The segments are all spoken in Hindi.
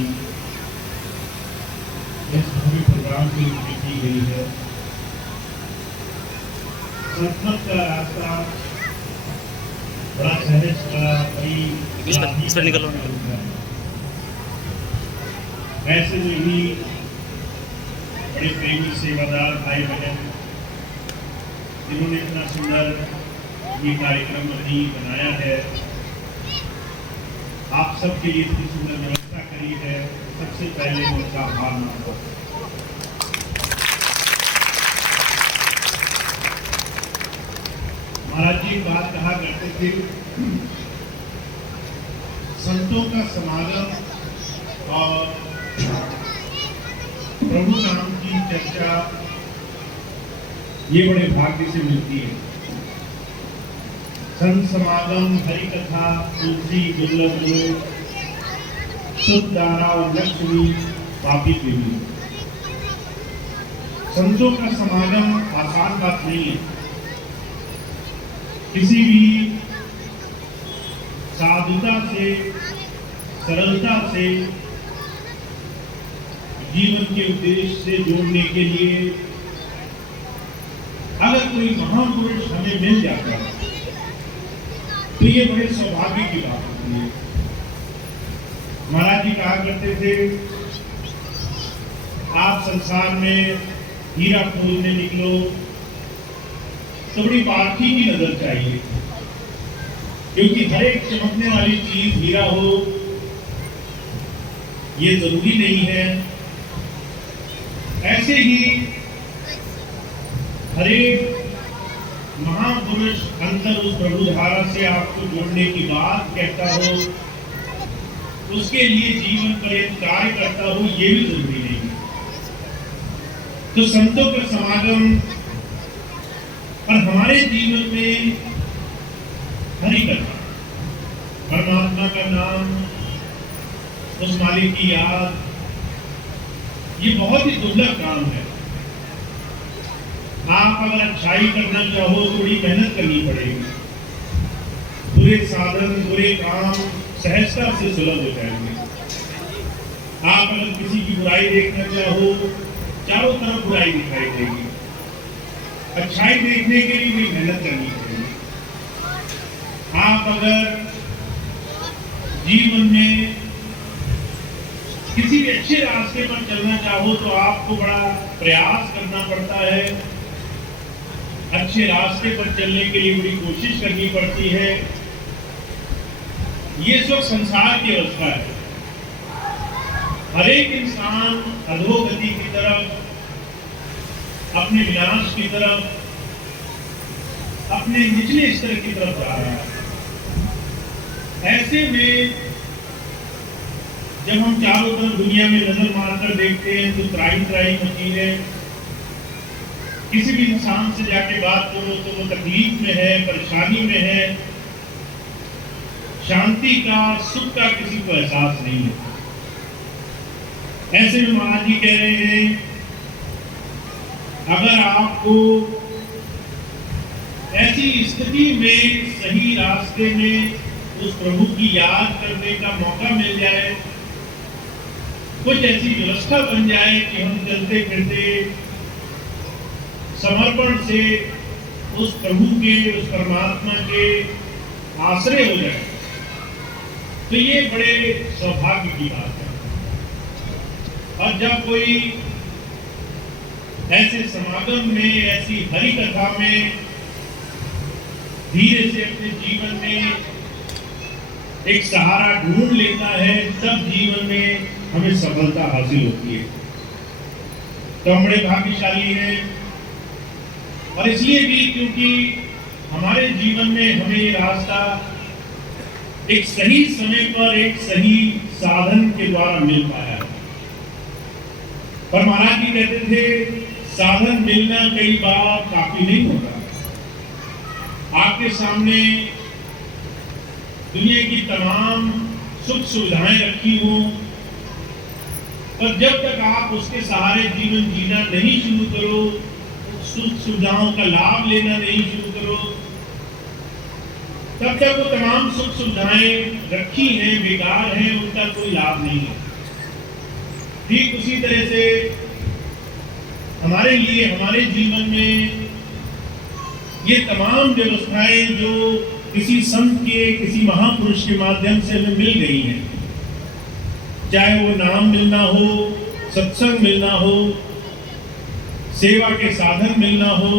की इस भव्य प्रोग्राम की नियुक्ति की गई है। संस्कृत का रास्ता बड़ा सहज का इस पर निकलो। ऐसे में ही बड़े प्रेमी सेवादार भाई बहन जिन्होंने इतना सुंदर ये कार्यक्रम बनाया है, आप सबके लिए इतनी सुंदर व्यवस्था करी है, सबसे पहले उनका आभार मानता हूं। महाराज जी बात कहा करते थे, संतों का समागम और प्रभु नाम की चर्चा ये बड़े भाग्य से मिलती है। संत समागम, हरि कथा, तुलसी, दुर्लभ लोग, शुद्ध दारा और लक्ष्मी पापी पीवी। संतों का समागम आसान बात नहीं है। किसी भी साधुता से, सरलता से जीवन के उद्देश्य से जोड़ने के लिए अगर कोई महापुरुष हमें मिल जाता है तो ये बड़े सौभाग्य की बात होती है। महाराज जी कहा करते थे, आप संसार में हीरा खोजने निकलो तो बड़ी पारखी की नजर चाहिए, क्योंकि हर एक चमकने वाली चीज हीरा हो ये जरूरी नहीं है। ऐसे ही हर एक महापुरुष अंतर उस प्रभु धारा से आपको जोड़ने की बात कहता हो, उसके लिए जीवन पर्यंत कार्य करता हो, ये भी जरूरी नहीं है। तो संतों का समागम और हमारे जीवन में हरि कथा, परमात्मा का नाम, उस मालिक की याद, ये बहुत ही दुर्लभ काम है। आप अगर अच्छाई करना चाहो तो बड़ी मेहनत करनी पड़ेगी। बुरे साधन, बुरे काम सहजता से सुलभ हो जाएंगे। आप अगर किसी की बुराई देखना चाहो, चारों तरफ बुराई दिखाई देगी। अच्छाई देखने के लिए भी मेहनत करनी पड़ेगी। आप अगर जीवन में किसी भी अच्छे रास्ते पर चलना चाहो तो आपको बड़ा प्रयास करना पड़ता है। अच्छे रास्ते पर चलने के लिए बड़ी कोशिश करनी पड़ती है। ये सब संसार की अवस्था है। हर एक इंसान अधोगति की तरफ, अपने विनाश की तरफ, अपने निचले स्तर की तरफ जा रहा है। ऐसे में जब हम चारों तरफ दुनिया में नजर मारकर देखते हैं तो त्राही त्राही मची है। किसी भी इंसान से जाके बात करो तो वो तकलीफ में है, परेशानी में है, शांति का, सुख का किसी को एहसास नहीं है। ऐसे में महाराज जी कह रहे हैं, अगर आपको ऐसी स्थिति में सही रास्ते में उस प्रभु की याद करने का मौका मिल जाए, कुछ ऐसी व्यवस्था बन जाए कि हम चलते फिरते समर्पण से उस प्रभु के, उस परमात्मा के आश्रय हो जाए, तो ये बड़े सौभाग्य की बात है। और जब कोई ऐसे समागम में, ऐसी हरि कथा में धीरे से अपने जीवन में एक सहारा ढूंढ लेता है, तब जीवन में हमें सफलता हासिल होती है। तो हम बड़े भाग्यशाली हैं। और इसलिए भी क्योंकि हमारे जीवन में हमें ये रास्ता एक सही समय पर, एक सही साधन के द्वारा मिल पाया है। पर महाराज जी कहते थे, साधन मिलना कई बार काफी नहीं होता। आपके सामने दुनिया की तमाम सुख सुविधाएं रखी हो, पर जब तक आप उसके सहारे जीवन जीना नहीं शुरू करो, सुख सुविधाओं का लाभ लेना नहीं शुरू करो, तब तक वो तमाम सुख सुविधाएं रखी हैं, बेकार हैं, उनका कोई लाभ नहीं है। ठीक उसी तरह से हमारे लिए, हमारे जीवन में ये तमाम व्यवस्थाएं जो किसी संत के, किसी महापुरुष के माध्यम से हमें मिल गई हैं, चाहे वो नाम मिलना हो, सत्संग मिलना हो, सेवा के साधन मिलना हो,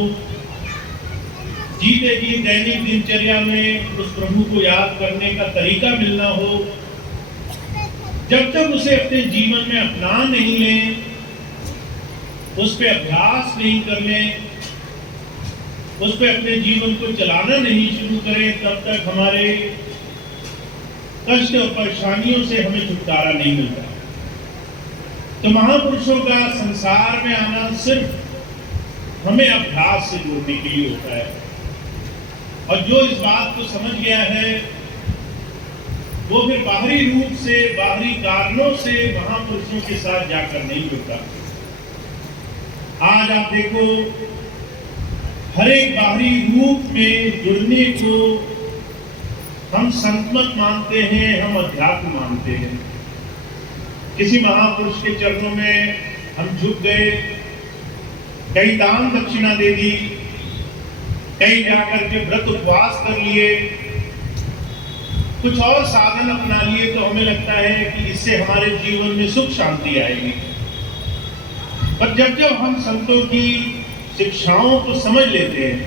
जीते जी दैनिक दिनचर्या में उस प्रभु को याद करने का तरीका मिलना हो, जब तक उसे अपने जीवन में अपना नहीं लें, उस पर अभ्यास नहीं कर लें, उस पर अपने जीवन को चलाना नहीं शुरू करें, तब तक हमारे कष्ट और परेशानियों से हमें छुटकारा नहीं मिलता। तो महापुरुषों का संसार में आना सिर्फ हमें अभ्यास से जोड़ने के लिए होता है, और जो इस बात को समझ गया है वो फिर बाहरी रूप से, बाहरी कारणों से महापुरुषों के साथ जाकर नहीं जुड़ता। आज आप देखो, हर एक बाहरी रूप में जुड़ने को हम संतमत मानते हैं, हम अध्यात्म मानते हैं। किसी महापुरुष के चरणों में हम झुक गए, कई दान दक्षिणा दे दी, कहीं जाकर के व्रत उपवास कर लिए, कुछ और साधन अपना लिए, तो हमें लगता है कि इससे हमारे जीवन में सुख शांति आएगी। पर जब जब हम संतों की शिक्षाओं को समझ लेते हैं,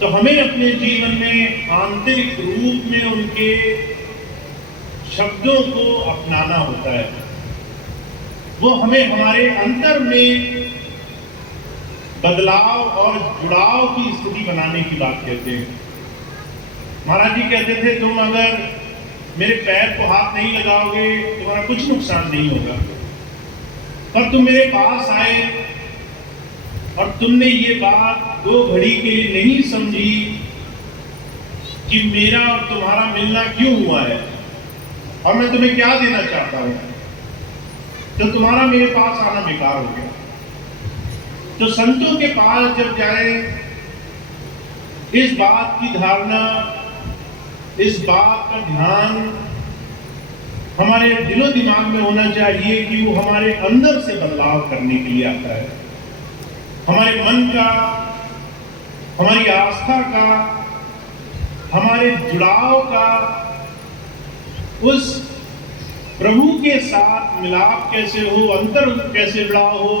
तो हमें अपने जीवन में आंतरिक रूप में उनके शब्दों को अपनाना होता है। वो हमें हमारे अंतर में बदलाव और जुड़ाव की स्थिति बनाने की बात कहते हैं। महाराज जी कहते थे, तुम अगर मेरे पैर को हाथ नहीं लगाओगे तुम्हारा कुछ नुकसान नहीं होगा, पर तुम मेरे पास आए और तुमने ये बात 2 घड़ी के लिए नहीं समझी कि मेरा और तुम्हारा मिलना क्यों हुआ है और मैं तुम्हें क्या देना चाहता हूं, तो तुम्हारा मेरे पास आना बेकार हो गया। तो संतों के पास जब जाए, इस बात की धारणा, इस बात का ध्यान हमारे दिलो दिमाग में होना चाहिए कि वो हमारे अंदर से बदलाव करने के लिए आता है। हमारे मन का, हमारी आस्था का, हमारे जुड़ाव का उस प्रभु के साथ मिलाप कैसे हो, अंतर कैसे जुड़ा हो,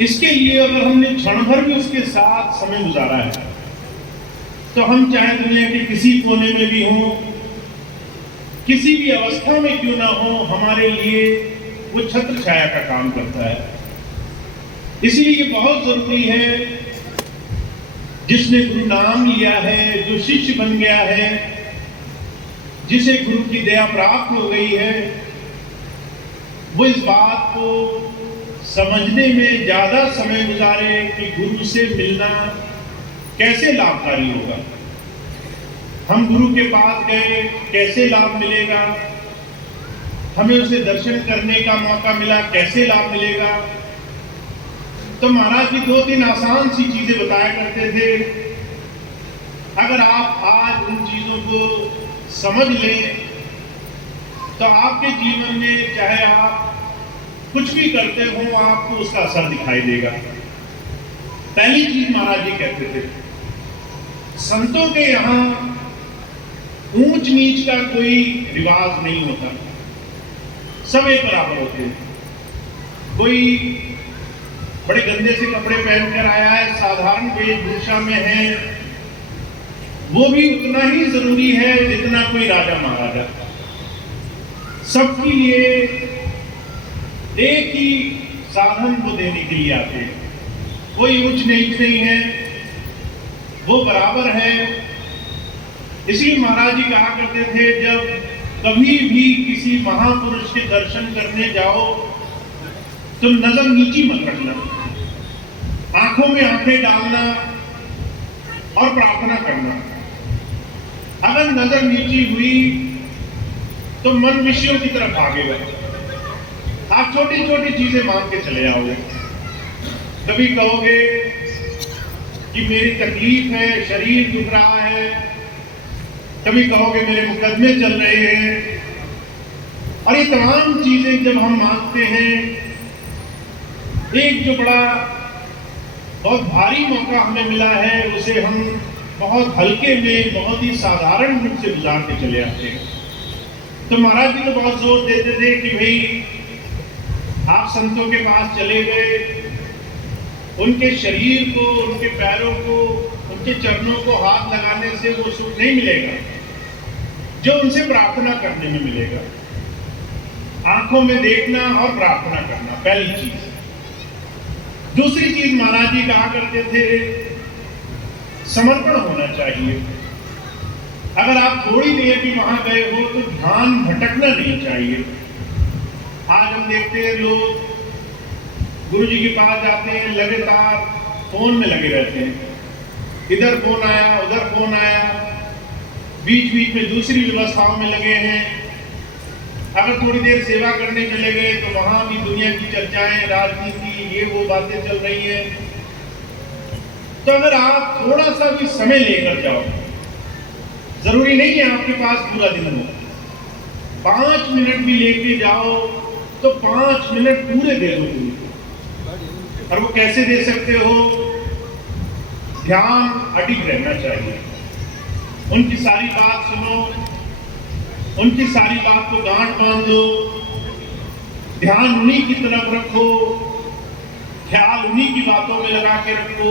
इसके लिए अगर हमने क्षण भर भी उसके साथ समय गुजारा है, तो हम चाहे दुनिया के किसी कोने में भी हों, किसी भी अवस्था में क्यों ना हो, हमारे लिए वो छत्र छाया का काम करता है। इसलिए ये बहुत जरूरी है, जिसने गुरु नाम लिया है, जो शिष्य बन गया है, जिसे गुरु की दया प्राप्त हो गई है, वो इस बात को समझने में ज्यादा समय गुजारे कि गुरु से मिलना कैसे लाभकारी होगा। हम गुरु के पास गए, कैसे लाभ मिलेगा, हमें उसे दर्शन करने का मौका मिला, कैसे लाभ मिलेगा। तो महाराज जी 2-3 आसान सी चीजें बताया करते थे। अगर आप आज उन चीजों को समझ लें, तो आपके जीवन में चाहे आप कुछ भी करते हो, आपको उसका असर दिखाई देगा। पहली चीज महाराज जी कहते थे, संतों के यहाँ ऊंच नीच का कोई रिवाज नहीं होता, सब एक बराबर होते हैं। कोई बड़े गंदे से कपड़े पहनकर आया है, साधारण वेशभूषा में है, वो भी उतना ही जरूरी है जितना कोई राजा महाराजा। सबके लिए एक ही साधन को देने के लिए आते हैं, कोई ऊंच नीच नहीं है, वो बराबर है। इसलिए महाराज जी कहा करते थे, जब कभी भी किसी महापुरुष के दर्शन करने जाओ तो नजर नीची मत रखना, आंखों में आंखें डालना और प्रार्थना करना। अगर नजर नीची हुई तो मन विषयों की तरफ भागेगा, आप छोटी छोटी चीजें मांग के चले जाओगे। कभी कहोगे कि मेरी तकलीफ है, शरीर दुख रहा है, कभी कहोगे मेरे मुकदमे चल रहे हैं, और ये तमाम चीजें जब हम मानते हैं, एक जो बड़ा बहुत भारी मौका हमें मिला है उसे हम बहुत हल्के में, बहुत ही साधारण रूप से गुजार के चले आते हैं। तो महाराज जी तो बहुत जोर देते थे कि भाई आप संतों के पास चले गए, उनके शरीर को, उनके पैरों को, उनके चरणों को हाथ लगाने से वो सुख नहीं मिलेगा जो उनसे प्रार्थना करने में मिलेगा। आंखों में देखना और प्रार्थना करना पहली चीज। दूसरी चीज महाराज जी कहा करते थे, समर्पण होना चाहिए। अगर आप थोड़ी देर भी वहां गए हो तो ध्यान भटकना नहीं चाहिए। आज हम देखते हैं लोग गुरु जी के पास जाते हैं, लगातार फोन में लगे रहते हैं, इधर फोन आया उधर फोन आया, बीच बीच में दूसरी व्यवस्थाओं में लगे हैं। अगर थोड़ी देर सेवा करने चले गए तो वहां भी दुनिया की चर्चाएं, राजनीति, ये वो बातें चल रही हैं। तो अगर आप थोड़ा सा भी समय लेकर जाओ, जरूरी नहीं है आपके पास पूरा दिन हो, 5 मिनट भी लेके जाओ तो 5 मिनट पूरे दे दो। और वो कैसे दे सकते हो? ध्यान अडिग रहना चाहिए, उनकी सारी बात सुनो, उनकी सारी बात को गांठ बांध लो, ध्यान उन्हीं की तरफ रखो, ख्याल उन्हीं की बातों में लगा के रखो।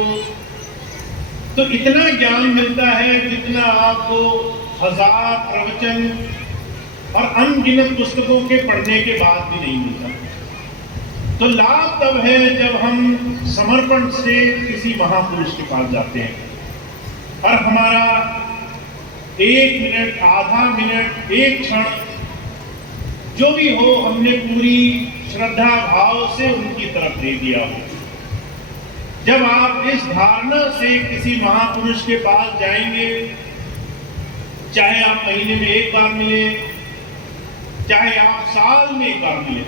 तो इतना ज्ञान मिलता है जितना आपको 1000 प्रवचन और अनगिनत पुस्तकों के पढ़ने के बाद भी नहीं मिलता। तो लाभ तब है जब हम समर्पण से किसी महापुरुष के पास जाते हैं और हमारा 1 मिनट, आधा मिनट, 1 क्षण जो भी हो, हमने पूरी श्रद्धा भाव से उनकी तरफ दे दिया हो। जब आप इस धारणा से किसी महापुरुष के पास जाएंगे, चाहे आप महीने में 1 बार मिले, चाहे आप साल में 1 बार मिले,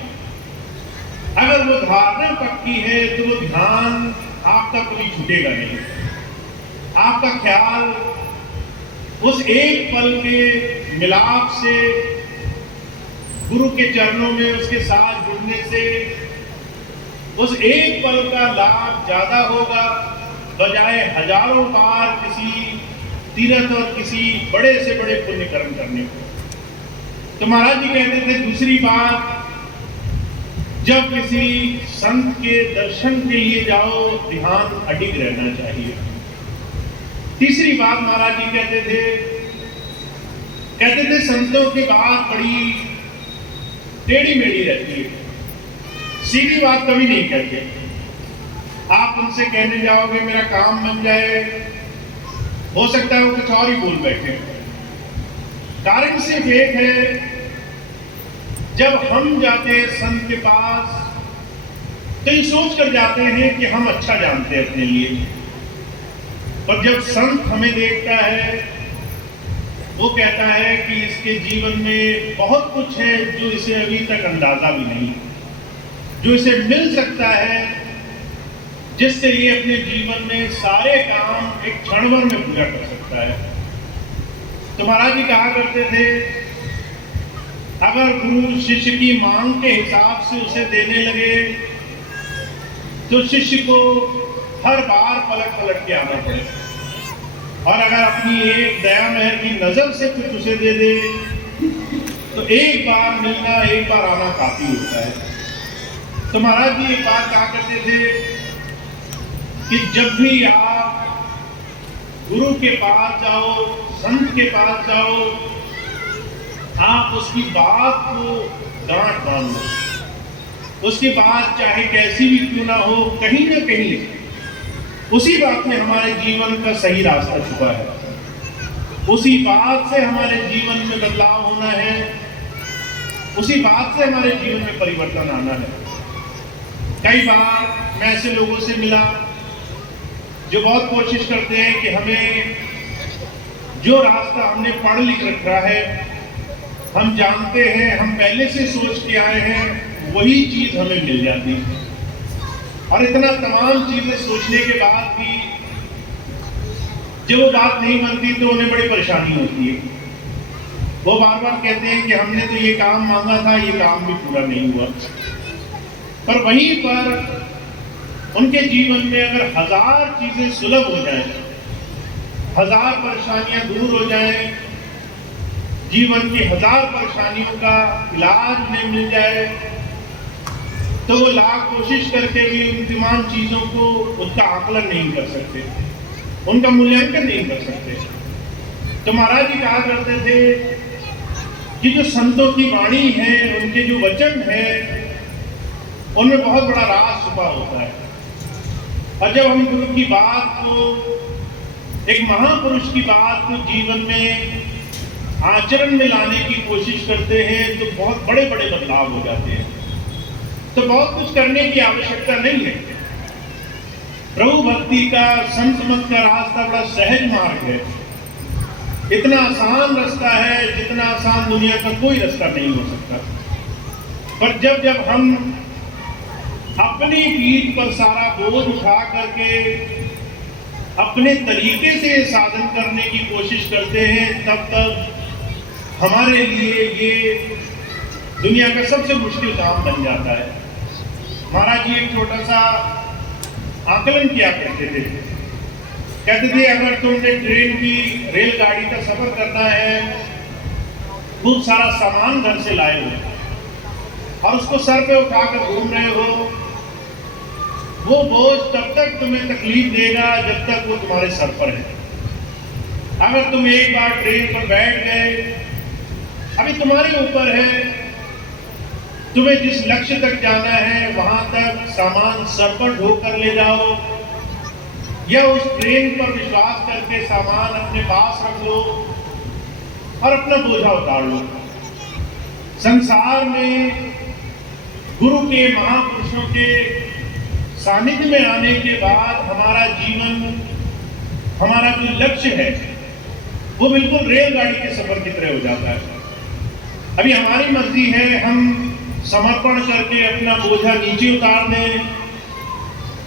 अगर वो धारणा पक्की है तो वो ध्यान आपका कभी छूटेगा नहीं। आपका ख्याल उस एक पल के मिलाप से, गुरु के चरणों में उसके साथ जुड़ने से, उस एक पल का लाभ ज्यादा होगा बजाय हजारों बार किसी तीर्थ और किसी बड़े से बड़े पुण्य कर्म करने को। तो महाराज जी कहते थे, दूसरी बात, जब किसी संत के दर्शन के लिए जाओ ध्यान अडिग रहना चाहिए। तीसरी बात महाराज जी कहते थे संतों की बात बड़ी टेढ़ी मेढ़ी रहती है, सीधी बात कभी नहीं कहते। आप उनसे कहने जाओगे मेरा काम बन जाए, हो सकता है वो कुछ और ही बोल बैठे। कारण सिर्फ एक है, जब हम जाते हैं संत के पास तो ये सोच कर जाते हैं कि हम अच्छा जानते हैं अपने लिए, और जब संत हमें देखता है वो कहता है कि इसके जीवन में बहुत कुछ है जो इसे अभी तक अंदाजा भी नहीं, जो इसे मिल सकता है, जिससे ये अपने जीवन में सारे काम एक क्षण भर में पूरा कर सकता है। तो महाराज जी कहा करते थे, अगर गुरु शिष्य की मांग के हिसाब से उसे देने लगे तो शिष्य को हर बार पलट पलट के आना पड़े, और अगर अपनी एक दया महर की नजर से कुछ उसे दे दे तो एक बार मिलना, एक बार आना काफी होता है। तो महाराज जी एक बात कहा करते थे कि जब भी आप गुरु के पास जाओ, संत के पास जाओ, आप उसकी बात को गांठ बांध लो। उसकी बात चाहे कैसी भी क्यों ना हो, कहीं ना कहीं उसी बात में हमारे जीवन का सही रास्ता छुपा है, उसी बात से हमारे जीवन में बदलाव होना है, उसी बात से हमारे जीवन में परिवर्तन आना है। कई बार मैं ऐसे लोगों से मिला जो बहुत कोशिश करते हैं कि हमें जो रास्ता हमने पढ़ लिख रखा है, हम जानते हैं, हम पहले से सोच के आए हैं, वही चीज हमें मिल जाती है। और इतना तमाम चीजें सोचने के बाद भी जब वो बात नहीं बनती तो उन्हें बड़ी परेशानी होती है। वो बार बार कहते हैं कि हमने तो ये काम मांगा था, ये काम भी पूरा नहीं हुआ। पर वहीं पर उनके जीवन में अगर 1000 चीजें सुलभ हो जाएं, 1000 परेशानियां दूर हो जाएं, जीवन की 1000 परेशानियों का इलाज उन्हें मिल जाए, तो वो लाख कोशिश करके भी उन तमाम चीजों को उसका आकलन नहीं कर सकते, उनका मूल्यांकन नहीं कर सकते। तो महाराज जी कहा करते थे कि जो संतों की वाणी है, उनके जो वचन है, उनमें बहुत बड़ा राज छुपा होता है। और जब हम गुरु की बात को, एक महापुरुष की बात को जीवन में आचरण में लाने की कोशिश करते हैं तो बहुत बड़े बड़े बदलाव हो जाते हैं। तो बहुत कुछ करने की आवश्यकता नहीं है। प्रभु भक्ति का, संत मत का रास्ता बड़ा सहज मार्ग है, इतना आसान रास्ता है जितना आसान दुनिया का कोई रास्ता नहीं हो सकता। पर जब जब हम अपनी पीठ पर सारा बोझ उठा करके अपने तरीके से साधन करने की कोशिश करते हैं, तब तब हमारे लिए ये दुनिया का सबसे मुश्किल काम बन जाता है। महाराज जी एक छोटा सा आकलन किया करते थे। कहते थे अगर तुमने ट्रेन की, रेलगाड़ी का सफर करना है, खूब सारा सामान घर से लाए हो और उसको सर पे उठाकर घूम रहे हो, वो बोझ तब तक तुम्हें तकलीफ देगा जब तक वो तुम्हारे सर पर है। अगर तुम एक बार ट्रेन पर बैठ गए, अभी तुम्हारे ऊपर है, तुम्हें जिस लक्ष्य तक जाना है वहां तक सामान सर पर ढो कर ले जाओ, या उस ट्रेन पर विश्वास करके सामान अपने पास रख लो और अपना बोझा उतार लो। संसार में गुरु के, महापुरुषों के सानिध्य में आने के बाद हमारा जीवन, हमारा जो लक्ष्य है, वो बिल्कुल रेलगाड़ी के सफर की तरह हो जाता है। अभी हमारी मर्जी है हम समर्पण करके अपना बोझा नीचे उतार दें,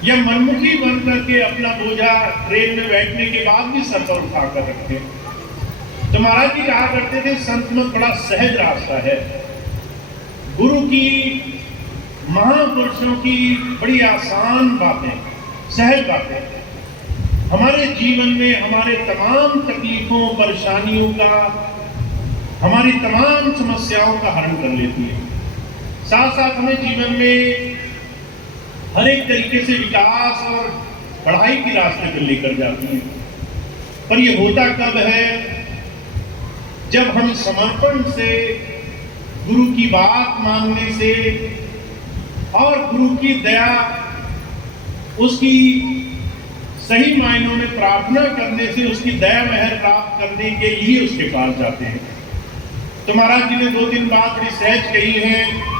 या मनमुखी बन करके अपना बोझा ट्रेन में बैठने के बाद भी सर पर उठा कर रखें। तो महाराज जी कहा करते थे संत मत बड़ा सहज रास्ता है। गुरु की, महापुरुषों की बड़ी आसान बातें, सहज बातें हमारे जीवन में हमारे तमाम तकलीफों, परेशानियों का, हमारी तमाम समस्याओं का हरण कर लेती है। साथ साथ हमें जीवन में हर एक तरीके से विकास और पढ़ाई के रास्ते पर लेकर जाती है। पर यह होता कब है? जब हम समर्पण से, गुरु की बात मानने से और गुरु की दया, उसकी सही मायनों में प्रार्थना करने से उसकी दया मेहर प्राप्त करने के लिए उसके पास जाते हैं। तो महाराज जी ने 2-3 बात बड़ी सहज कही है।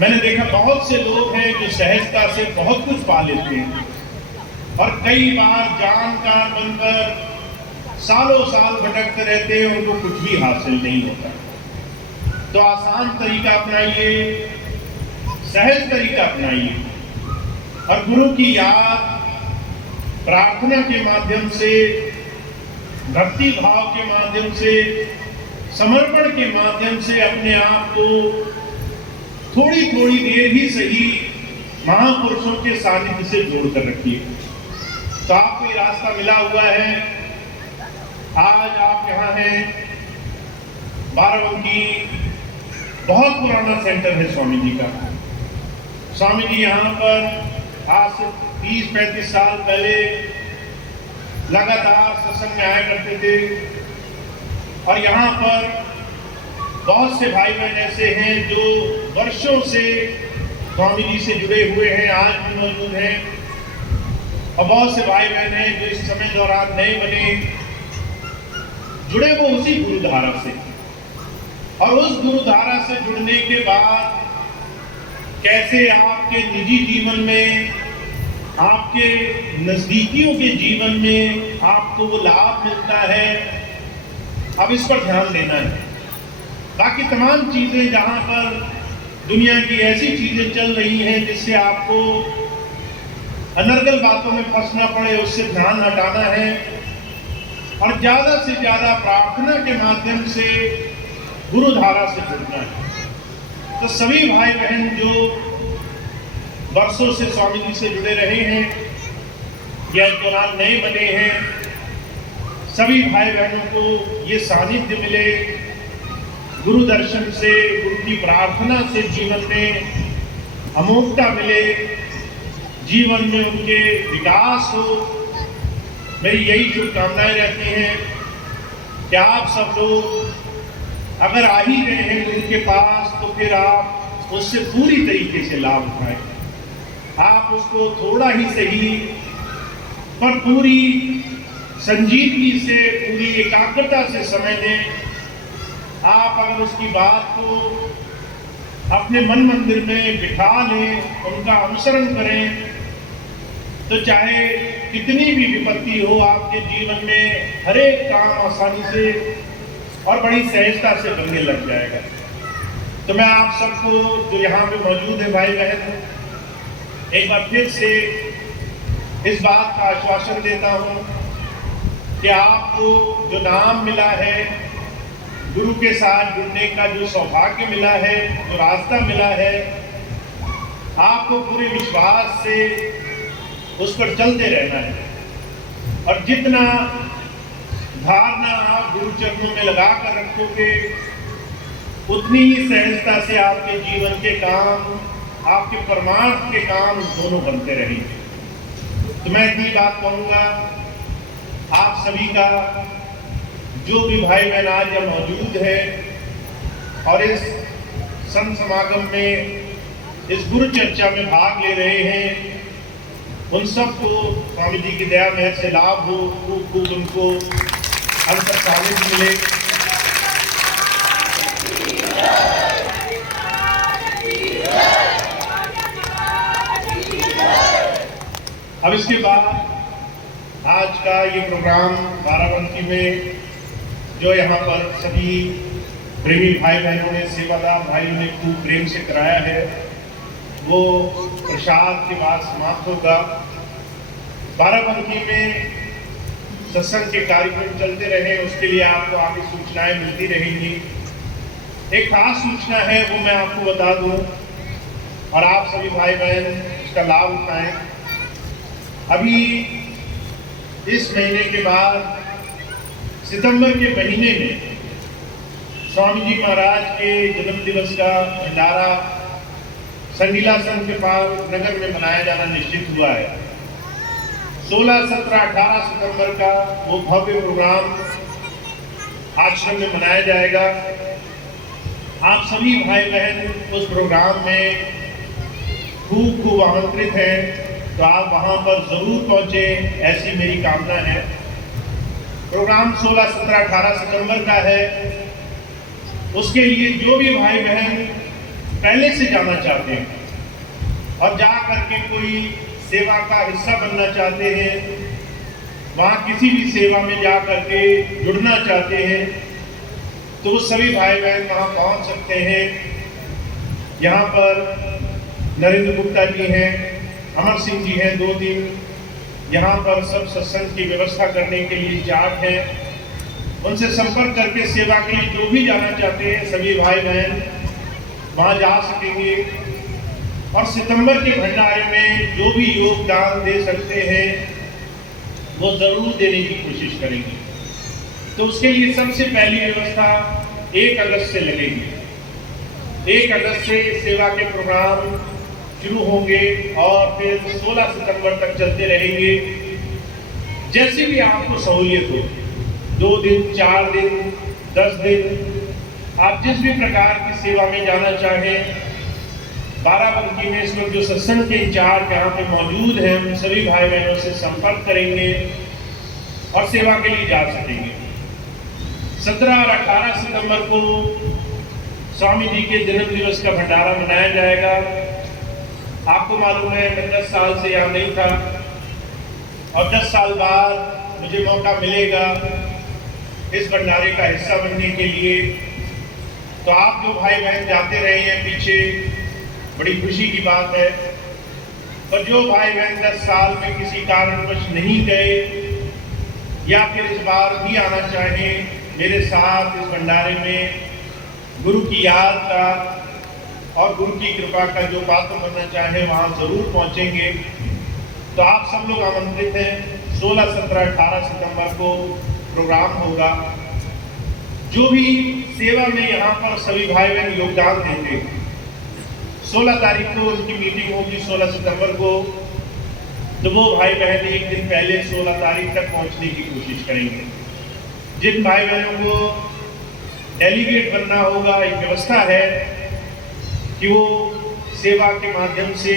मैंने देखा बहुत से लोग हैं जो सहजता से बहुत कुछ पा लेते हैं और कई बार जानकार बनकर सालों साल भटकते रहते हैं, उनको कुछ भी हासिल नहीं होता। तो आसान तरीका अपनाइए, सहज तरीका अपनाइए और गुरु की याद, प्रार्थना के माध्यम से, भक्ति भाव के माध्यम से, समर्पण के माध्यम से अपने आप को थोड़ी थोड़ी देर ही सही महापुरुषों के सानिध्य से जोड़कर रखिए। तो आपको ये रास्ता मिला हुआ है। आज आप यहाँ हैं, बाराबंकी बहुत पुराना सेंटर है स्वामी जी का। स्वामी जी यहाँ पर आज से 30-35 साल पहले लगातार सत्संग में आया करते थे और यहाँ पर बहुत से भाई बहन ऐसे हैं जो वर्षों से स्वामी जी से जुड़े हुए हैं, आज भी मौजूद हैं। और बहुत से भाई बहन हैं जो इस समय दौरान नए बने, जुड़े वो उसी गुरुधारा से। और उस गुरुधारा से जुड़ने के बाद कैसे आपके निजी जीवन में, आपके नजदीकियों के जीवन में आपको वो लाभ मिलता है, अब इस पर ध्यान देना है। बाकी तमाम चीजें जहां पर दुनिया की ऐसी चीजें चल रही हैं जिससे आपको अनर्गल बातों में फंसना पड़े, उससे ध्यान हटाना है। और ज्यादा से ज्यादा प्रार्थना के माध्यम से गुरु धारा से जुड़ना है। तो सभी भाई बहन जो वर्षों से स्वामी जी से जुड़े रहे हैं या इस दौरान नए बने हैं, सभी भाई बहनों को ये सानिध्य मिले, गुरु दर्शन से, गुरु की प्रार्थना से जीवन में अमोघता मिले, जीवन में उनके विकास हो। मेरी यही शुभकामनाएं रहती हैं कि आप सब लोग अगर आ ही गए हैं गुरु के पास तो फिर आप उससे पूरी तरीके से लाभ उठाएं। आप उसको थोड़ा ही सही पर पूरी संजीदगी से, पूरी एकाग्रता से समय दें। आप अगर उसकी बात को अपने मन मंदिर में बिठा लें, उनका अनुसरण करें, तो चाहे कितनी भी विपत्ति हो आपके जीवन में, हर एक काम आसानी से और बड़ी सहजता से बनने लग जाएगा। तो मैं आप सबको जो यहाँ पे मौजूद है भाई बहन, एक बार फिर से इस बात का आश्वासन देता हूँ कि आपको जो नाम मिला है, गुरु के साथ जुड़ने का जो सौभाग्य मिला है, जो रास्ता मिला है, आपको पूरे विश्वास से उस पर चलते रहना है। और जितना धारणा आप गुरु चरणों में लगा कर रखोगे, उतनी ही सहजता से आपके जीवन के काम, आपके परमार्थ के काम दोनों बनते रहेंगे। तो मैं इतनी बात कहूँगा, आप सभी का, जो भी भाई बहन आज यहाँ मौजूद है और इस संत समागम में, इस गुरु चर्चा में भाग ले रहे हैं, उन सबको स्वामी जी की दया मेहर से लाभ हो, खूब खूब उनको अंतर सानिध्य मिले। अब इसके बाद आज का ये प्रोग्राम बाराबंकी में जो यहाँ पर सभी प्रेमी भाई बहनों ने, सेवादार भाइयों ने खूब प्रेम से कराया है, वो प्रसाद के बाद समाप्त होगा। बाराबंकी में सत्संग के कार्यक्रम चलते रहे, उसके लिए आपको आगे सूचनाएं मिलती रहेंगी। एक खास सूचना है, वो मैं आपको बता दूं और आप सभी भाई बहन इसका लाभ उठाएं। अभी इस महीने के बाद सितंबर के महीने में स्वामी जी महाराज के जन्म दिवस का भंडारा संगीला संघ के पास नगर में मनाया जाना निश्चित हुआ है। 16, 17, 18 सितंबर का वो भव्य प्रोग्राम आश्रम में मनाया जाएगा। आप सभी भाई बहन उस प्रोग्राम में खूब खूब आमंत्रित हैं, तो आप वहां पर जरूर पहुंचे, ऐसी मेरी कामना है। प्रोग्राम 16, 17, 18 सितंबर का है। उसके लिए जो भी भाई बहन पहले से जाना चाहते हैं और जा करके कोई सेवा का हिस्सा बनना चाहते हैं, वहाँ किसी भी सेवा में जा करके जुड़ना चाहते हैं, तो वो सभी भाई बहन वहाँ पहुँच सकते हैं। यहाँ पर नरेंद्र गुप्ता जी हैं, अमर सिंह जी हैं, 2 दिन यहाँ पर सब सत्संग की व्यवस्था करने के लिए इंचार्ज हैं। उनसे संपर्क करके सेवा के लिए जो भी जाना चाहते हैं सभी भाई बहन वहाँ जा सकेंगे। और सितंबर के भंडारे में जो भी योगदान दे सकते हैं वो जरूर देने की कोशिश करेंगे। तो उसके लिए सबसे पहली व्यवस्था 1 अगस्त से लगेगी। 1 अगस्त से सेवा के प्रोग्राम शुरू होंगे और फिर 16 सितंबर तक चलते रहेंगे। जैसे भी आपको सहूलियत हो, 2 दिन, 4 दिन, 10 दिन, आप जिस भी प्रकार की सेवा में जाना चाहें, बाराबंकी में इस वक्त जो सत्संग के इंचार्ज यहाँ पे मौजूद हैं, उन सभी भाई बहनों से संपर्क करेंगे और सेवा के लिए जा सकेंगे। 17 और 18 सितंबर को स्वामी जी के जन्म दिवस का भंडारा मनाया जाएगा। आपको मालूम है मैं 10 साल से यहाँ नहीं था और 10 साल बाद मुझे मौका मिलेगा इस भंडारे का हिस्सा बनने के लिए। तो आप जो भाई बहन जाते रहे हैं पीछे, बड़ी खुशी की बात है। और जो भाई बहन 10 साल में किसी कारणवश नहीं गए या फिर इस बार भी आना चाहें मेरे साथ इस भंडारे में गुरु की याद का और गुरु की कृपा का जो पात्र बनना चाहे वहाँ जरूर पहुँचेंगे। तो आप सब लोग आमंत्रित हैं। 16, 17, 18 सितंबर को प्रोग्राम होगा। जो भी सेवा में यहाँ पर सभी भाई बहन योगदान देंगे, 16 तारीख को उनकी मीटिंग होगी, 16 सितंबर को। तो वो भाई बहन एक दिन पहले 16 तारीख तक पहुँचने की कोशिश करेंगे। जिन भाई बहनों को डेलीगेट बनना होगा, एक व्यवस्था है कि वो सेवा के माध्यम से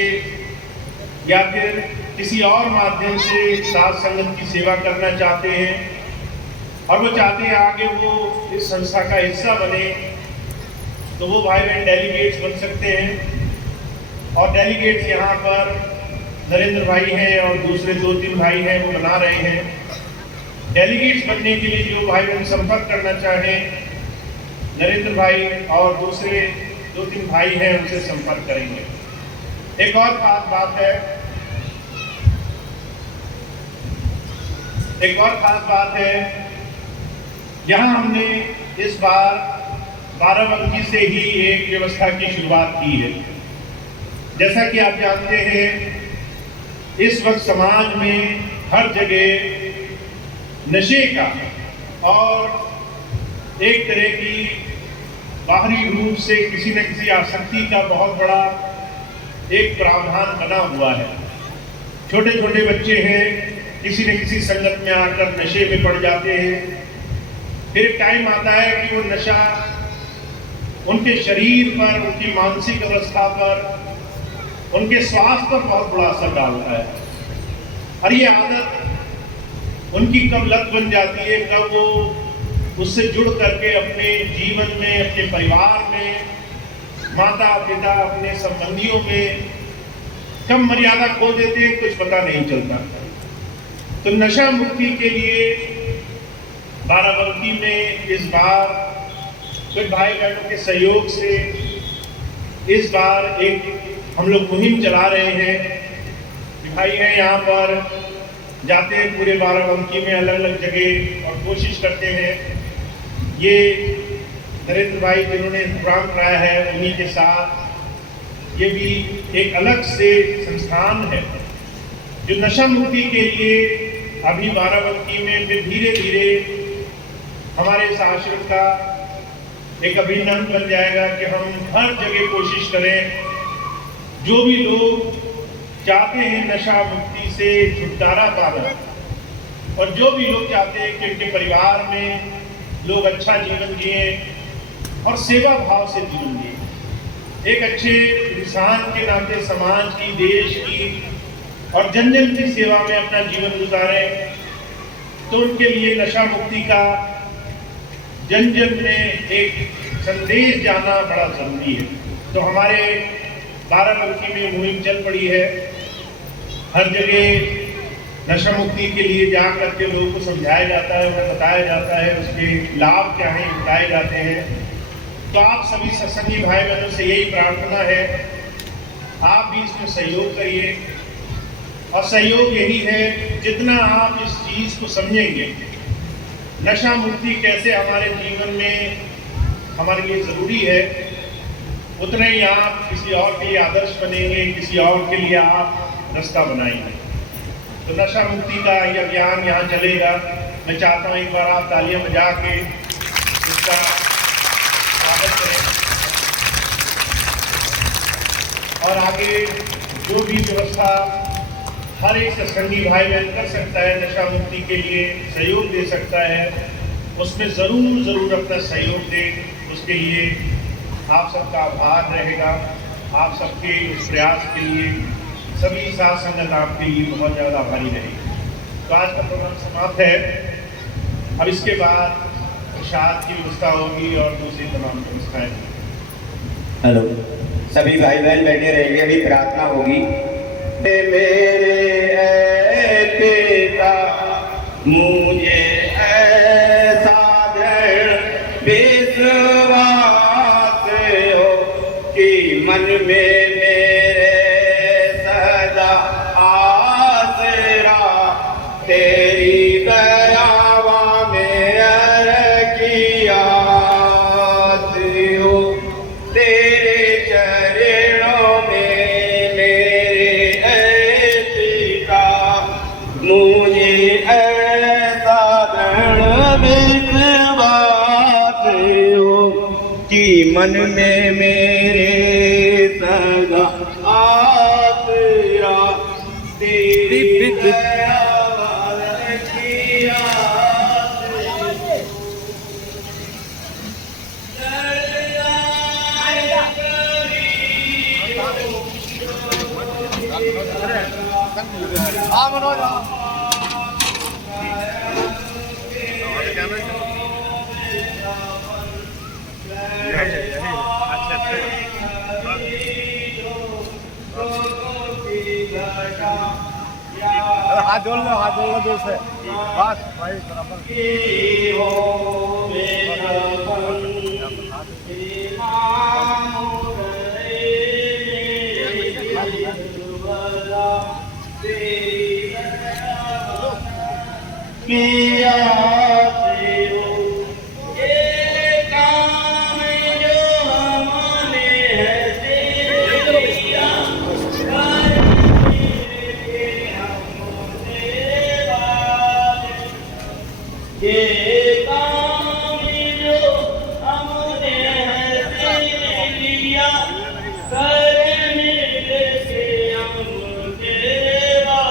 या फिर किसी और माध्यम से साथ संगत की सेवा करना चाहते हैं और वो चाहते हैं आगे वो इस संस्था का हिस्सा बने, तो वो भाई बहन डेलीगेट्स बन सकते हैं। और डेलीगेट्स यहाँ पर नरेंद्र भाई हैं और दूसरे 2-3 भाई हैं, वो बना रहे हैं। डेलीगेट्स बनने के लिए जो भाई बहन संपर्क करना चाहें, नरेंद्र भाई और दूसरे 2-3 भाई हैं, उनसे संपर्क करेंगे। एक और खास बात है, यहाँ हमने इस बार बाराबंकी से ही एक व्यवस्था की शुरुआत की है। जैसा कि आप जानते हैं, इस वक्त समाज में हर जगह नशे का और एक तरह की बाहरी रूप से किसी न किसी आसक्ति का बहुत बड़ा एक प्रावधान बना हुआ है। छोटे छोटे बच्चे हैं, किसी न किसी संगत में आकर नशे में पड़ जाते हैं। फिर एक टाइम आता है कि वो नशा उनके शरीर पर, उनकी मानसिक अवस्था पर, उनके स्वास्थ्य पर बहुत बड़ा असर डालता है। और ये आदत उनकी कब लत बन जाती है, कब वो उससे जुड़ करके अपने जीवन में, अपने परिवार में, माता पिता, अपने संबंधियों में कब मर्यादा खो देते हैं, कुछ पता नहीं चलता। तो नशा मुक्ति के लिए बाराबंकी में इस बार कुछ भाई बहनों के सहयोग से इस बार एक हम लोग मुहिम चला रहे हैं। भाई हैं यहाँ पर, जाते हैं पूरे बाराबंकी में अलग अलग जगह और कोशिश करते हैं। ये नरेंद्र भाई जिन्होंने प्रोग्राम कराया है, उन्हीं के साथ ये भी एक अलग से संस्थान है जो नशा मुक्ति के लिए अभी बाराबंकी में फिर धीरे धीरे हमारे इस आश्रम का एक अभिन्न अंग बन जाएगा कि हम हर जगह कोशिश करें, जो भी लोग चाहते हैं नशा मुक्ति से छुटकारा पाना और जो भी लोग चाहते हैं कि उनके परिवार में लोग अच्छा जीवन जिए और सेवा भाव से जीवन जिए, एक अच्छे इंसान के नाते समाज की, देश की और जन जन की सेवा में अपना जीवन गुजारें, तो उनके लिए नशा मुक्ति का जन जन में एक संदेश जाना बड़ा जरूरी है। तो हमारे बाराबंकी में मुहिम चल पड़ी है। हर जगह नशा मुक्ति के लिए जा करके लोगों को समझाया जाता है, उन्हें बताया जाता है, उसके लाभ क्या हैं बताए जाते हैं। तो आप सभी सत्संगी भाई बहनों से यही प्रार्थना है, आप भी इसमें सहयोग करिए। और सहयोग यही है, जितना आप इस चीज़ को समझेंगे, नशा मुक्ति कैसे हमारे जीवन में हमारे लिए ज़रूरी है, उतने ही आप किसी और के लिए आदर्श बनेंगे, किसी और के लिए आप रास्ता बनाएंगे। तो नशा मुक्ति का यह अभियान यहाँ चलेगा। मैं चाहता हूँ एक बार आप तालियां बजा के इसका स्वागत करें और आगे जो भी व्यवस्था हर एक सत्संगी भाई बहन कर सकता है, नशा मुक्ति के लिए सहयोग दे सकता है, उसमें ज़रूर अपना सहयोग दें। उसके लिए आप सबका आभार रहेगा। आप सबके इस प्रयास के लिए सभी साथ संगत आपके लिए बहुत ज़्यादा आभारी रहेगी। तो आज का प्रोग्राम समाप्त है। अब इसके बाद प्रसाद की व्यवस्था होगी और दूसरी तमाम व्यवस्थाएँ। हेलो, सभी भाई बहन बैठे रहेंगे, अभी प्रार्थना होगी। मेरे पिता मुझे ऐसा दृढ़ विश्वास हो कि मन में मेरे सदा आसरा तेरी दया मन में मेरे सगा आसरा तेरी दया की आस हाथ जोड़ लो जोर से बस भाई बराबर पिया तेरो ये काम जो हमने है तेरिया ये काम जो हमने है तेरिया करने के हम देवा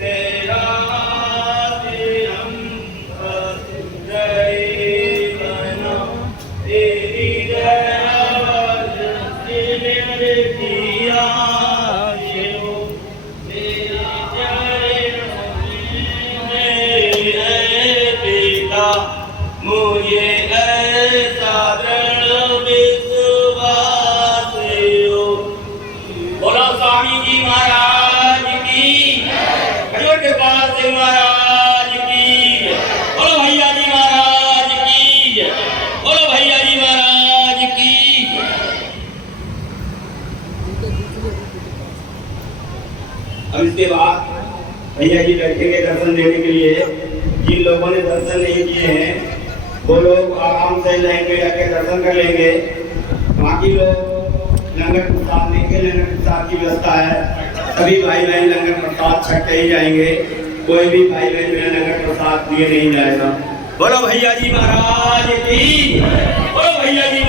तेरा हम जय बना तेरी दया मेरे किया मुझे ऐसा दृढ़ विश्वास हो। बोलो स्वामी जी महाराज की, हजूर के पास से महाराज की, बोलो भैया जी महाराज की, बोलो भैया जी महाराज की। अब इसके बाद भैया जी बैठेंगे दर्शन देने के लिए। जिन लोगों ने दर्शन नहीं किए हैं वो लोग आराम से लाइन में जाके दर्शन कर लेंगे। बाकी लोग लंगर प्रसाद लेके लंगर प्रसाद की व्यवस्था है। सभी भाई बहन लंगर प्रसाद छकते ही जाएंगे। कोई भी भाई बहन बिना लंगर प्रसाद दिए नहीं जाएगा। बोलो भैया जी महाराज की, बोलो भैया जी।